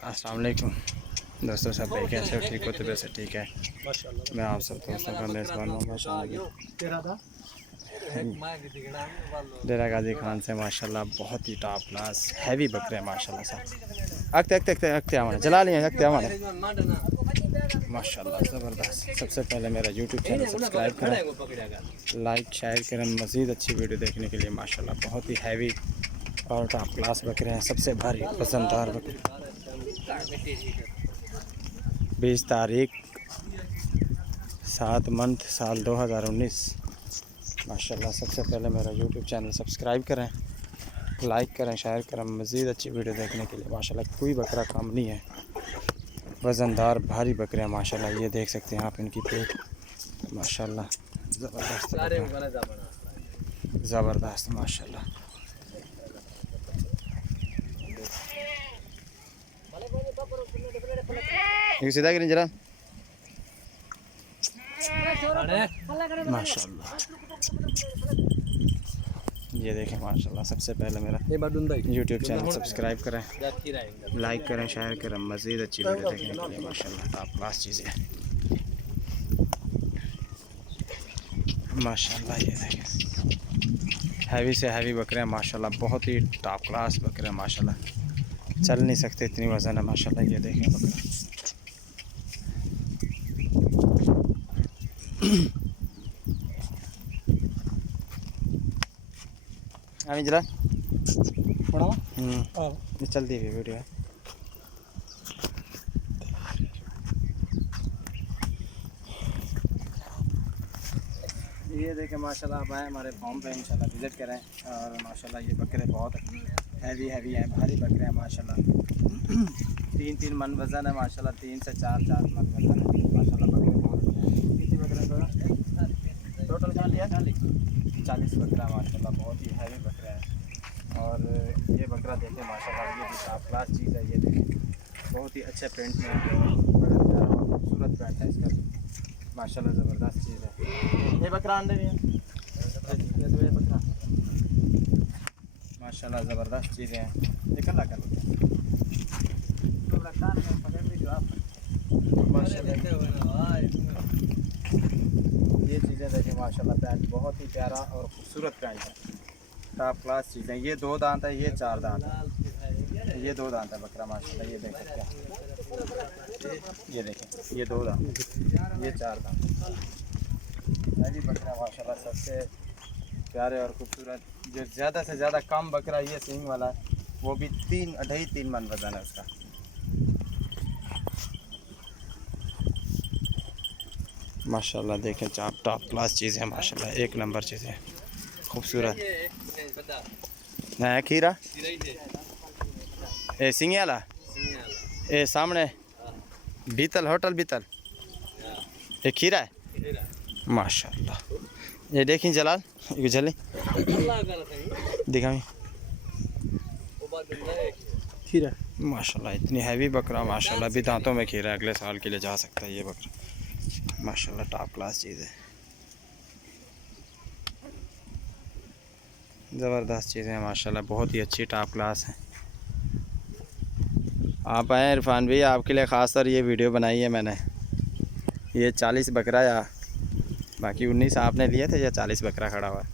अस्सलाम वालेकुम दोस्तों, सब भाई कैसे हो? ठीक हो? तो वैसे ठीक है। मैं आप सब दोस्तों का मेज़बान डेरा गाजी खान से माशाल्लाह बहुत ही टॉप क्लास हैवी बकरे हैं माशाल्लाह से। अख्ते अख्ते अख्ते अख्ते आवाने जला लिए अख्ते आवाने माशाल्लाह ज़बरदस्त। सबसे पहले मेरा यूट्यूब चैनल सब्सक्राइब करें, लाइक शेयर करें। मज़ीद अच्छी वीडियो देखने के लिए माशाल्लाह बहुत ही हैवी और टॉप क्लास बकरे हैं, सबसे भारी वज़नदार बकरे। 20 तारीख 7 मंथ साल 2019 माशाल्लाह। सबसे पहले मेरा यूट्यूब चैनल सब्सक्राइब करें, लाइक करें, शेयर करें। मज़ीद अच्छी वीडियो देखने के लिए माशाल्लाह कोई बकरा कम नहीं है, वज़नदार भारी बकरे हैं माशाल्लाह। ये देख सकते हैं आप इनकी पेट माशाल्लाह ज़बरदस्त ज़बरदस्त माशाल्लाह। ये सीधा करें जरा माशाल्लाह। ये देखें माशाल्लाह। सबसे पहले मेरा यूट्यूब चैनल सब्सक्राइब करें, लाइक करें, शेयर करें। मज़ीद अच्छी वीडियो देखने के लिए माशाल्लाह टॉप क्लास चीज़ें माशाल्लाह। ये देखें हैवी से हैवी बकरे हैं माशाल्लाह, बहुत ही टॉप क्लास बकरे हैं माशाल्लाह। चल नहीं सकते इतनी वज़न है माशाल्लाह। ये देखें बकरा आनी जरा चलती है वीडियो है। ये देखें माशाल्लाह। आप आए हमारे फॉर्म पे इंशाल्लाह विज़िट करें। और माशाल्लाह ये बकरे बहुत हैवी हैं, भारी बकरे हैं माशाल्लाह। 3-3 मन वज़न है माशाल्लाह, 3 से 4 मन वज़न है माशाल्लाह। बकरे बहुत किसी बकरे का टोटल क्या लिया 40 बकरा माशाल्लाह, बहुत ही हैवी बकरा है। और ये बकरा देखें माशाल्लाह, ये भी टॉप क्लास चीज़ है। ये देखें बहुत ही अच्छे प्रिंट में बड़ा प्यारा और खूबसूरत प्रिंट है इसका माशाल्लाह, ज़बरदस्त चीज़ है। ये बकरा अंडे नहीं है, ये बकरा माशाल्लाह ज़बरदस्त चीज़ें हैं। ये कल कर ये चीज़ें देखें माशाल्लाह। पैंट बहुत ही प्यारा और ख़ूबसूरत पैंट है, टॉप क्लास चीज़ें। ये 2 दांत है, ये 4 दांत है। ये 2 दांत है बकरा माशाल्लाह। ये देख सकते हैं, ये देखें ये 2 दांत, ये 4 दांत। पहली बकरा माशाल्लाह सबसे प्यारे और ख़ूबसूरत। जो ज़्यादा से ज़्यादा कम बकरा ये सींग वाला है, वो भी 3-2.5-3 मन वज़न है उसका। माशाल्लाह देखें टॉप क्लास चीज़ें माशाल्लाह, एक नंबर चीज़ें खूबसूरत। नया खीरा ए सिंह वाला ए सामने बीतल होटल बीतल ये खीरा है माशाल्लाह। ये देखें जलाल ये जले दिखा खीरा माशाल्लाह। इतनी हैवी बकरा माशाल्लाह, भी दांतों में खीरा, अगले साल के लिए जा सकता है ये बकरा माशाल्लाह। टॉप क्लास चीज़ है, ज़बरदस्त चीज़ें हैं माशाल्लाह, बहुत ही अच्छी टॉप क्लास है। आप आए इरफान भाई, आपके लिए ख़ास तौर ये वीडियो बनाई है मैंने। ये 40 बकरा या बाकी 19 आपने लिए थे या 40 बकरा खड़ा हुआ है।